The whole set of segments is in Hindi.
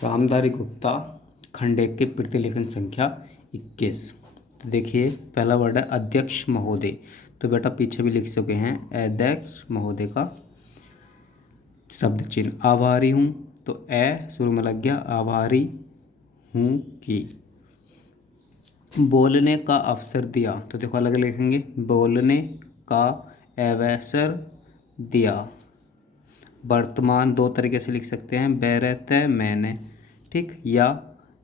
रामधारी गुप्ता खंड एक के प्रतिलेखन संख्या 21। तो देखिए पहला वर्ड है अध्यक्ष महोदय। तो बेटा पीछे भी लिख चुके हैं अध्यक्ष महोदय का शब्द चिन्ह। आभारी हूँ तो ए शुरू में लग गया, आभारी हूँ की। बोलने का अवसर दिया तो देखो अलग लिखेंगे, बोलने का अवसर दिया। वर्तमान दो तरीके से लिख सकते हैं, बैरते मैंने, ठीक, या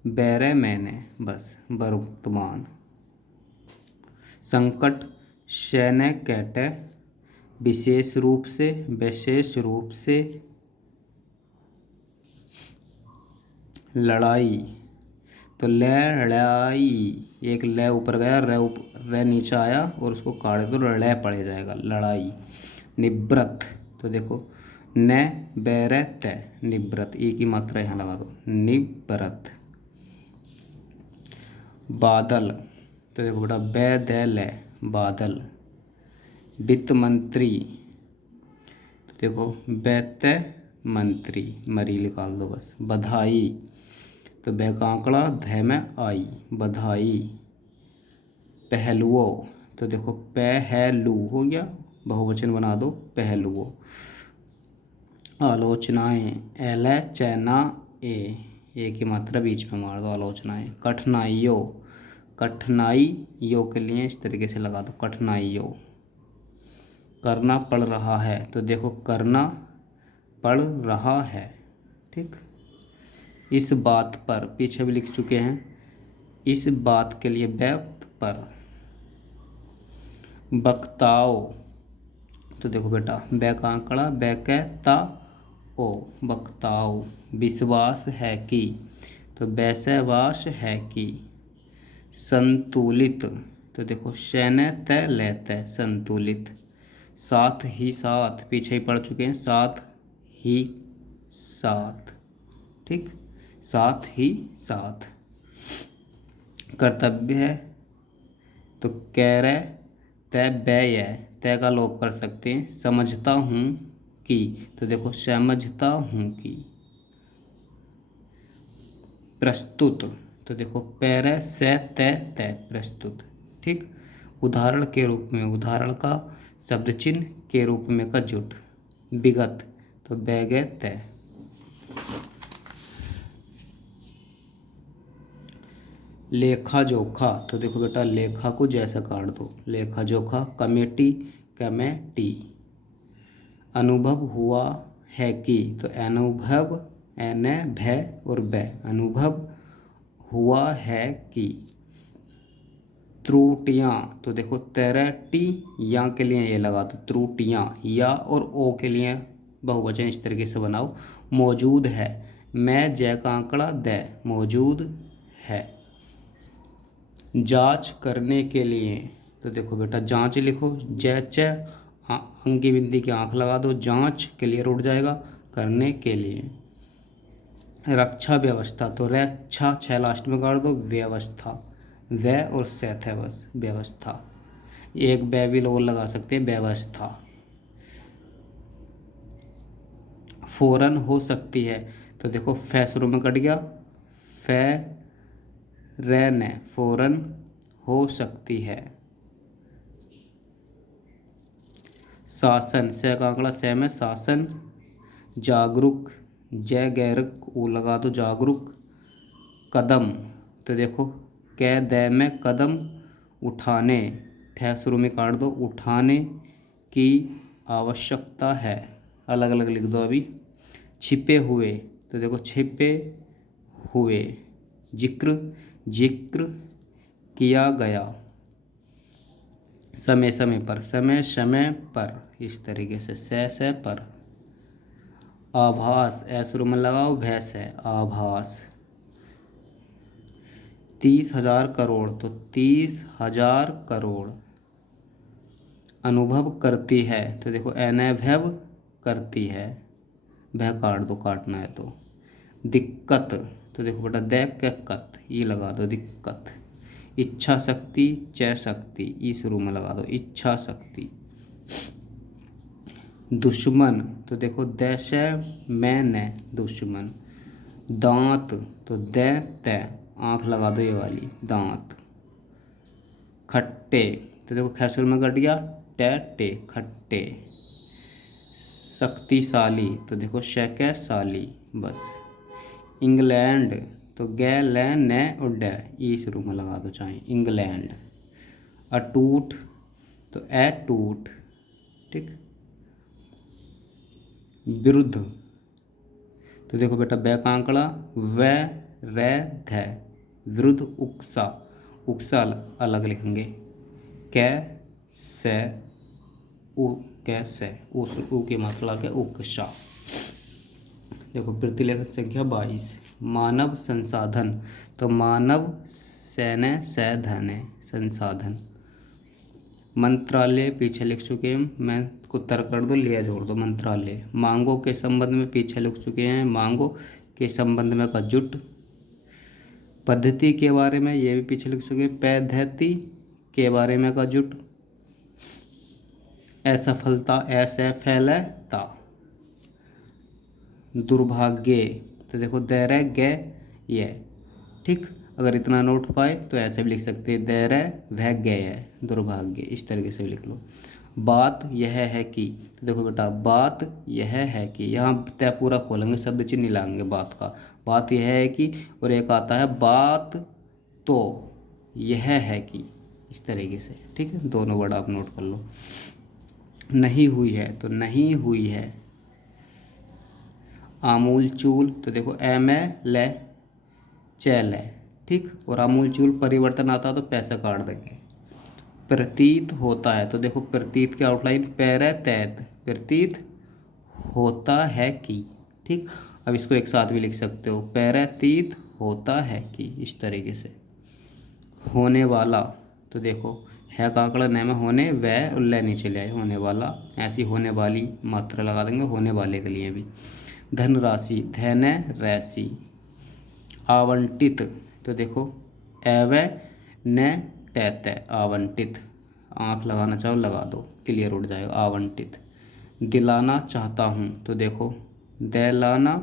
बैरे मैंने, बस वर्तमान। संकट शैने कैटे, विशेष रूप से, विशेष रूप से। लड़ाई तो लड़ाई, एक ले ऊपर गया, रे नीचे आया और उसको काटे तो लड़े पड़े जाएगा, लड़ाई। निवृत्त तो देखो न बैरे तय, निवृत्त, ई की मात्रा यहाँ लगा दो, निवृत्त। बादल तो देखो बेटा बैदल है, बादल। वित्त मंत्री तो देखो वित्त मंत्री, मरी निकाल दो बस। बधाई तो बै का आंकड़ा ध में आई, बधाई। पहलुओं तो देखो पहलू हो गया, बहुवचन बना दो पहलुओं। आलोचनाएं एल चैना ए की मात्रा बीच में मार दो, आलोचनाएं। कठिनाइयों, कठिनाइयों के लिए इस तरीके से लगा दो, कठिनाइयों। करना पड़ रहा है तो देखो करना पड़ रहा है, ठीक। इस बात पर पीछे भी लिख चुके हैं, इस बात के लिए बात पर। बकताओ तो देखो बेटा बै का आंकड़ा बैकता ओ, बकताओ। विश्वास है कि तो वैश्वास है कि। संतुलित तो देखो शैने तय लेते, संतुलित। साथ ही साथ पीछे ही पढ़ चुके हैं, साथ ही साथ, ठीक, साथ ही साथ। कर्तव्य है तो कह रहे तय व्यय है, तय का लोप कर सकते हैं। समझता हूँ कि तो देखो समझता हूँ कि। प्रस्तुत तो देखो पैरे से तय तय, प्रस्तुत, ठीक। उदाहरण के रूप में, उदाहरण का शब्द चिन्ह के रूप में का जुट। विगत तो बैगे तय। लेखा जोखा तो देखो बेटा लेखा को जैसा काट दो, लेखा जोखा। Committee committee. अनुभव हुआ है कि तो अनुभव, एने भय और बै, अनुभव हुआ है कि। त्रुटियां तो देखो तैरटी या के लिए ये लगा दो, त्रुटियां। या और ओ के लिए बहुवचन इस तरीके से बनाओ। मौजूद है मैं जय का आंकड़ा द, मौजूद है। जांच करने के लिए तो देखो बेटा जांच लिखो, जैच अंकी बिंदी की आंख लगा दो, जांच के लिए रुट जाएगा, करने के लिए। रक्षा व्यवस्था तो रक्षा छह लास्ट में कर दो, व्यवस्था, व और सेथ है बस, व्यवस्था। एक बैबिल और लगा सकते हैं, व्यवस्था। फौरन हो सकती है तो देखो फै शुरू में कट गया, फै रैन, फौरन हो सकती है। शासन से का आंकड़ा से में शासन। जागरूक जय गैरक वो लगा दो, जागरूक। कदम तो देखो कै दै में कदम, उठाने, ठह शुरू में काट दो, उठाने की आवश्यकता है, अलग अलग लिख दो अभी। छिपे हुए तो देखो छिपे हुए। जिक्र जिक्र किया गया। समय समय पर, समय समय पर, इस तरीके से पर। आभास ए शुरू में लगाओ, भैंस है, आभास। 30,000 करोड़ तो 30,000 करोड़। अनुभव करती है तो देखो अनुभव करती है, वह काट दो, काटना है तो। दिक्कत तो देखो बेटा दिक्कत, ये लगा दो, दिक्कत। इच्छा शक्ति च शक्ति, ई शुरू में लगा दो, इच्छा शक्ति। दुश्मन तो देखो दैश मैंने, दुश्मन। दांत तो दै तै, आँख लगा दो ये वाली, दांत। खट्टे तो देखो खैसुर में कट गया, टे टे, खट्टे। शक्तिशाली तो देखो शैकशाली, बस। इंग्लैंड तो गै लै नै और डै, ई शुरू में लगा दो चाहे, इंग्लैंड। अटूट तो ए टूट, ठीक। विरुद्ध तो देखो बेटा बै का आंकड़ा व रै ध, विरुद्ध उकसा, उकसा अलग लिखेंगे, कै से उ, कैसे उस उ की मात्रा के उकसा। देखो प्रतिलेखन संख्या 22। मानव संसाधन तो मानव सैन्य सैधन है, संसाधन। मंत्रालय पीछे लिख चुके हैं, मैं उत्तर कर दो, लिया जोड़ दो, मंत्रालय। मांगों के संबंध में पीछे लिख चुके हैं, मांगों के संबंध में का जुट। पद्धति के बारे में ये भी पीछे लिख चुके हैं, पद्धति के बारे में का जुट। असफलता ऐसे फैलता। दुर्भाग्य तो देखो दैर गे ये, ठीक। अगर इतना नोट पाए तो ऐसे भी लिख सकते हैं, दैर वह गए, दुर्भाग्य, इस तरीके से भी लिख लो। बात यह है कि तो देखो बेटा बात यह है कि, यहाँ तय पूरा खोलेंगे, शब्द चिन्ह नहीं लाएंगे बात का। बात यह है कि, और एक आता है बात तो यह है कि, इस तरीके से, ठीक है। दोनों वर्ड आप नोट कर लो। नहीं हुई है तो नहीं हुई है। आमूल चूल तो देखो एम ए ले चैल है, ठीक। और आमूल चूल परिवर्तन आता तो पैसा काट देंगे। प्रतीत होता है तो देखो प्रतीत की आउटलाइन पैर तैत, प्रतीत होता है कि, ठीक। अब इसको एक साथ भी लिख सकते हो, पैरतीत होता है कि, इस तरीके से। होने वाला तो देखो है का आंकड़ा न में होने वह और ले नीचे ले आए, होने वाला। ऐसी होने वाली मात्रा लगा देंगे होने वाले के लिए भी। धनराशि धन राशि। आवंटित तो देखो एव न टैत, आवंटित। आँख लगाना चाहो लगा दो, क्लियर उठ जाएगा, आवंटित। दिलाना चाहता हूँ तो देखो दिलाना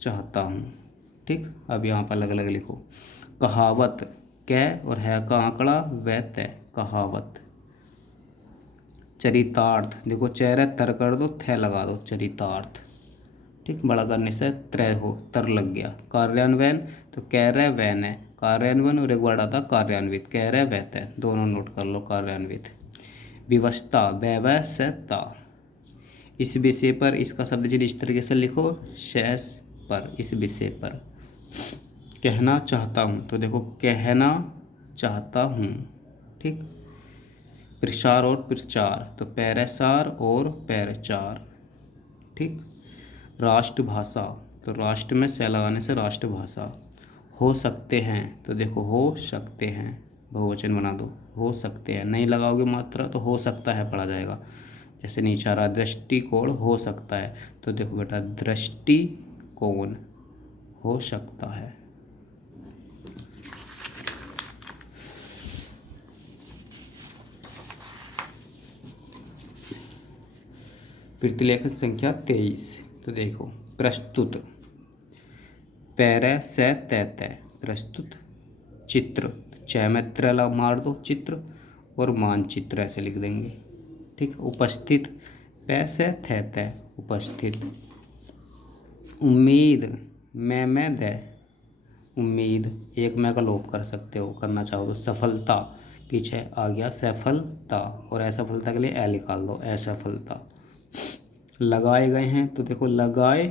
चाहता हूँ, ठीक। अब यहाँ पर अलग अलग लिखो। कहावत कै और है का आंकड़ा वह तय, कहावत। चरितार्थ देखो चेहरे तर कर दो, थे लगा दो, चरितार्थ, ठीक। बड़ा करने से त्रय हो, तर लग गया। कार्यान्वयन तो कार्यान्वयन है, कार्यान्वयन और एक वर्ड आता कार्यान्वित, कार्यान्वित है, दोनों नोट कर लो, कार्यान्वित। विवशता व्यवस्था। इस विषय पर इसका शब्द चिन्ह इस तरीके से लिखो, शेष पर, इस विषय पर। कहना चाहता हूँ तो देखो कहना चाहता हूँ, ठीक। प्रसार और प्रचार तो पैरसार और पैरचार, ठीक। राष्ट्रभाषा तो राष्ट्र में से लगाने से राष्ट्रभाषा। हो सकते हैं तो देखो हो सकते हैं, बहुवचन बना दो, हो सकते हैं। नहीं लगाओगे मात्रा तो हो सकता है पढ़ा जाएगा। जैसे नीचे आ रहा दृष्टिकोण हो सकता है तो देखो बेटा दृष्टिकोण हो सकता है। प्रतिलेखन संख्या 23 तो देखो प्रस्तुत पैरे से तैतै, प्रस्तुत। चित्र चय में त्र मार दो, चित्र और मानचित्र ऐसे लिख देंगे, ठीक। उपस्थित पैसे थे तै, उपस्थित। उम्मीद मैं दे, उम्मीद। एक मैं का लोप कर सकते हो, करना चाहो तो। सफलता पीछे आ गया सफलता, और असफलता के लिए ए निकाल दो, असफलता। लगाए गए हैं तो देखो लगाए,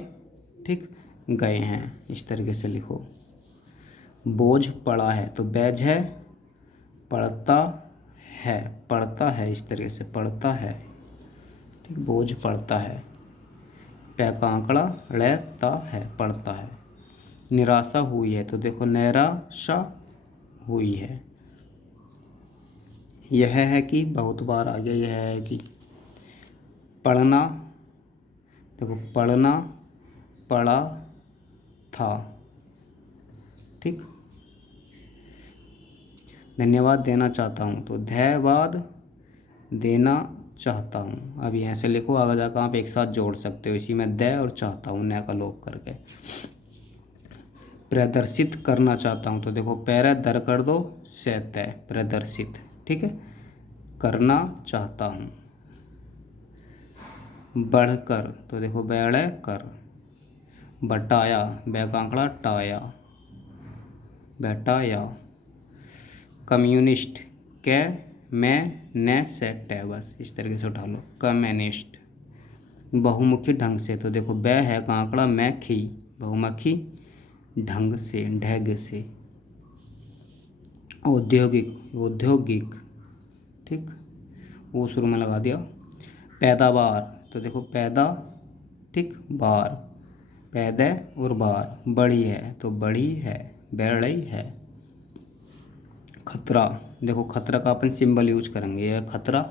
ठीक, गए हैं, इस तरीके से लिखो। बोझ पड़ा है तो बैज है, पड़ता है, पड़ता है, इस तरीके से पड़ता है, ठीक। बोझ पड़ता है, पै का आंकड़ा रहता है, पड़ता है। निराशा हुई है तो देखो निराशा हुई है। यह है कि बहुत बार आ गया, यह है कि। पढ़ना देखो पढ़ना पड़ा था, ठीक। धन्यवाद देना चाहता हूँ तो धन्यवाद देना चाहता हूँ। अब यहाँ से लिखो, आगे जाकर आप एक साथ जोड़ सकते हो, इसी में दे और चाहता हूँ न का लोप करके। प्रदर्शित करना चाहता हूँ, तो देखो पैरा दर कर दो से तय, प्रदर्शित, ठीक है, करना चाहता हूँ। बढ़कर, तो देखो बैड़ कर। बटाया, बैकांकड़ा टाया, बैटाया। कम्युनिस्ट, कै मैं न सेट है, बस इस तरीके से उठा लो, कम्युनिस्ट। बहुमुखी ढंग से, तो देखो बै है कांकड़ा, मैं खी, बहुमुखी ढंग से, ढंग से। औद्योगिक, औद्योगिक, ठीक, वो शुरू में लगा दिया। पैदावार, तो देखो पैदा, ठीक, बार, पैदा और बार। बड़ी है तो बड़ी है, बड़ी है। खतरा, देखो खतरा का अपन सिंबल यूज करेंगे, यह खतरा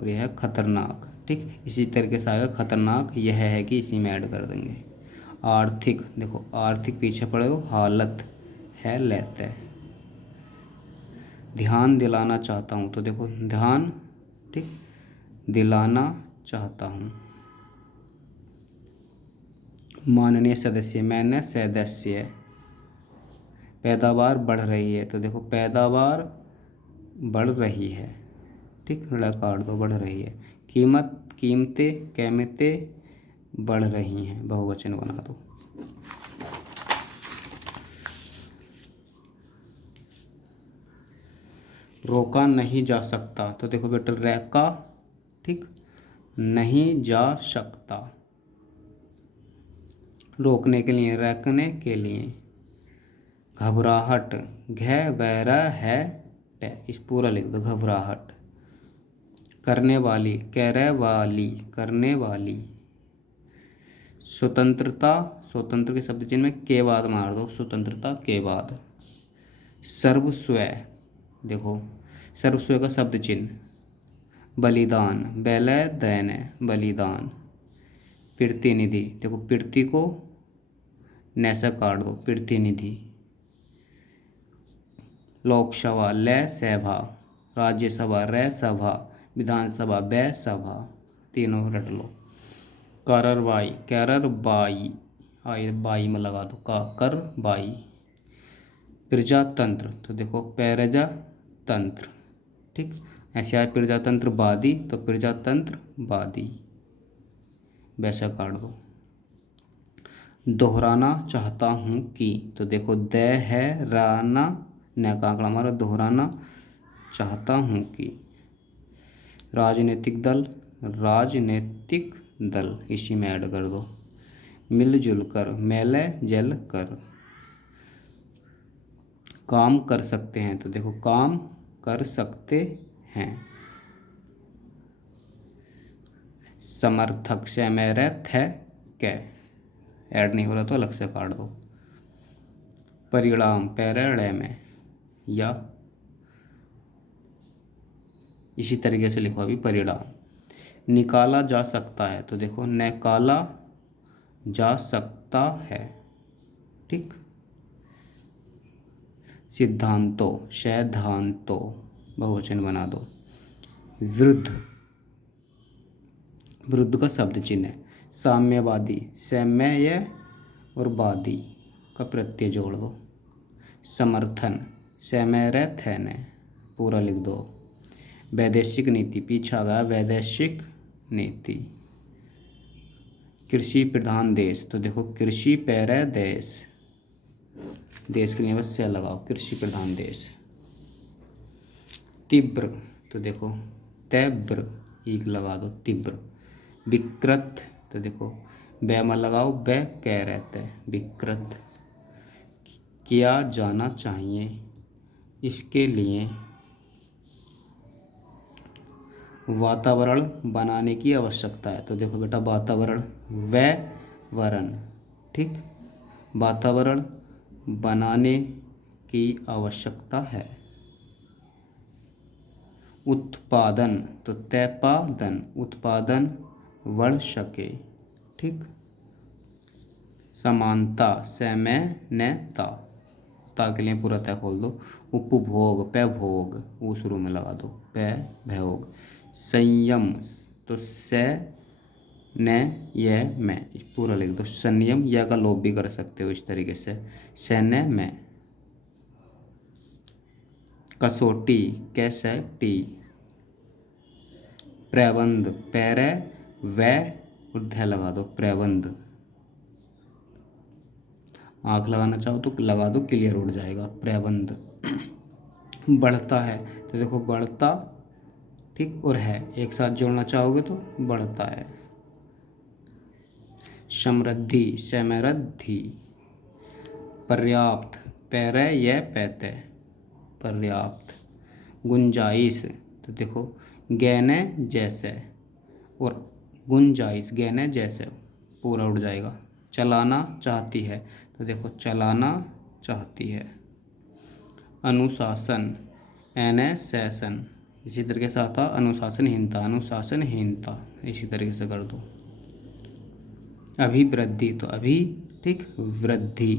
और यह है खतरनाक, ठीक, इसी तरीके से आएगा खतरनाक, यह है कि इसी में ऐड कर देंगे। आर्थिक, देखो आर्थिक पीछे पड़े हो, हालत है लेते। ध्यान दिलाना चाहता हूँ, तो देखो ध्यान, ठीक, दिलाना चाहता हूँ। माननीय सदस्य, मैंने सदस्य। पैदावार बढ़ रही है, तो देखो पैदावार बढ़ रही है, ठीक, ड़ काट दो, बढ़ रही है। कीमत, कीमतें, कीमतें बढ़ रही हैं, बहुवचन बना दो। रोका नहीं जा सकता, तो देखो बेटा रैका, ठीक, नहीं जा सकता। रोकने के लिए, रखने के लिए। घबराहट, घ बैरा है टे, इस पूरा लिख दो, घबराहट। करने वाली, करे वाली, करने वाली। स्वतंत्रता, स्वतंत्र के शब्द चिन्ह में के बाद मार दो, स्वतंत्रता के बाद। सर्वस्व, देखो सर्वस्व का शब्द चिन्ह। बलिदान, बैले दैन, बलिदान। प्रतिनिधि, देखो प्रति को नैसा काट दो, प्रतिनिधि। लोकसभा, लय सभा। राज्यसभा, रै सभा। विधानसभा, बै सभा, तीनों रट लो। कार्रवाई, कार्रवाई, आई बाई में लगा दो, का कर बाई। प्रजातंत्र, तो देखो प्रजातंत्र, ठीक, ऐसे आए प्रजातंत्रवादी, तो प्रजातंत्रवादी, वैसा काट दो। दोहराना चाहता हूँ कि, तो देखो द है राना, न का आंकड़ा हमारा, दोहराना चाहता हूँ कि। राजनीतिक दल, राजनीतिक दल, इसी में ऐड कर दो। मिलजुल कर, मेले जल कर। काम कर सकते हैं, तो देखो काम कर सकते हैं। समर्थक, से मेरे थे कै, ऐड नहीं हो रहा तो अलग से काट दो। परिणाम, पैरड़े में या, इसी तरीके से लिखो अभी परिणाम। निकाला जा सकता है, तो देखो निकाला जा सकता है, ठीक। सिद्धांतों, सैद्धांतों, बहुवचन बना दो। विरुद्ध, विरुद्ध का शब्द चिन्ह है। साम्यवादी, साम्य और वादी का प्रत्यय जोड़ दो। समर्थन, समर्थन, पूरा लिख दो। वैदेशिक नीति, पीछा गया वैदेशिक नीति। कृषि प्रधान देश, तो देखो कृषि पैरा देश, देश के लिए बस से लगाओ, कृषि प्रधान देश। तीव्र, तो देखो तीव्र, एक लगा दो, तीव्र। विकृत, तो देखो बै में लगाओ, बै कह रहते हैं, विकृत। किया जाना चाहिए, इसके लिए। वातावरण बनाने की आवश्यकता है, तो देखो बेटा वातावरण, वरण, ठीक, वातावरण बनाने की आवश्यकता है। उत्पादन, तो तैपादन, उत्पादन बढ़ सके, ठीक। समानता, समन्वयता, ता के लिए पूरा तय खोल दो। उपभोग, पैभोग, वो शुरू में लगा दो, पैभोग। संयम, तो न यह मैं पूरा लिख दो। संयम या का लोप भी कर सकते हो इस तरीके से, सैन्य में। कसौटी कैसे टी। प्रबंध पैरे व ऊर्ध्व लगा दो प्रबंध। आँख लगाना चाहो तो लगा दो, क्लियर उड़ जाएगा प्रबंध। बढ़ता है तो देखो बढ़ता, ठीक, और है एक साथ जोड़ना चाहोगे तो बढ़ता है। समृद्धि समृद्धि। पर्याप्त पैरे या पैते पर्याप्त। गुंजाइश तो देखो गहने जैसे, और गुंजाइश गहने जैसे पूरा उड़ जाएगा। चलाना चाहती है तो देखो चलाना चाहती है। अनुशासन अनुशासन, इसी तरीके से आता अनुशासनहीनता अनुशासनहीनता, इसी तरीके से कर दो। अभिवृद्धि तो अभी, ठीक, वृद्धि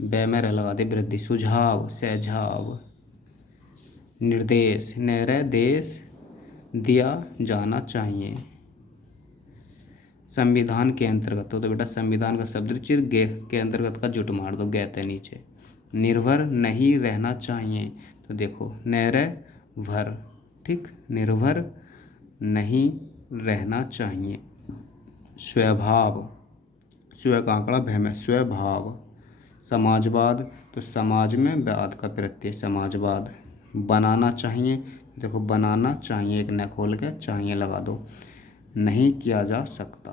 बेमेरा लगा दे वृद्धि। सुझाव सुझाव। निर्देश निर्देश दिया जाना चाहिए। संविधान के अंतर्गत तो बेटा संविधान का शब्द चिर गे के अंतर्गत का जुट मार दो, गैते नीचे। निर्भर नहीं रहना चाहिए तो देखो निर्भर, ठीक, निर्भर नहीं रहना चाहिए। स्वभाव स्व का आंकड़ा भय में स्वभाव। समाजवाद तो समाज में वाद का प्रत्यय समाजवाद। बनाना चाहिए देखो बनाना चाहिए, एक न खोल के चाहिए लगा दो। नहीं किया जा सकता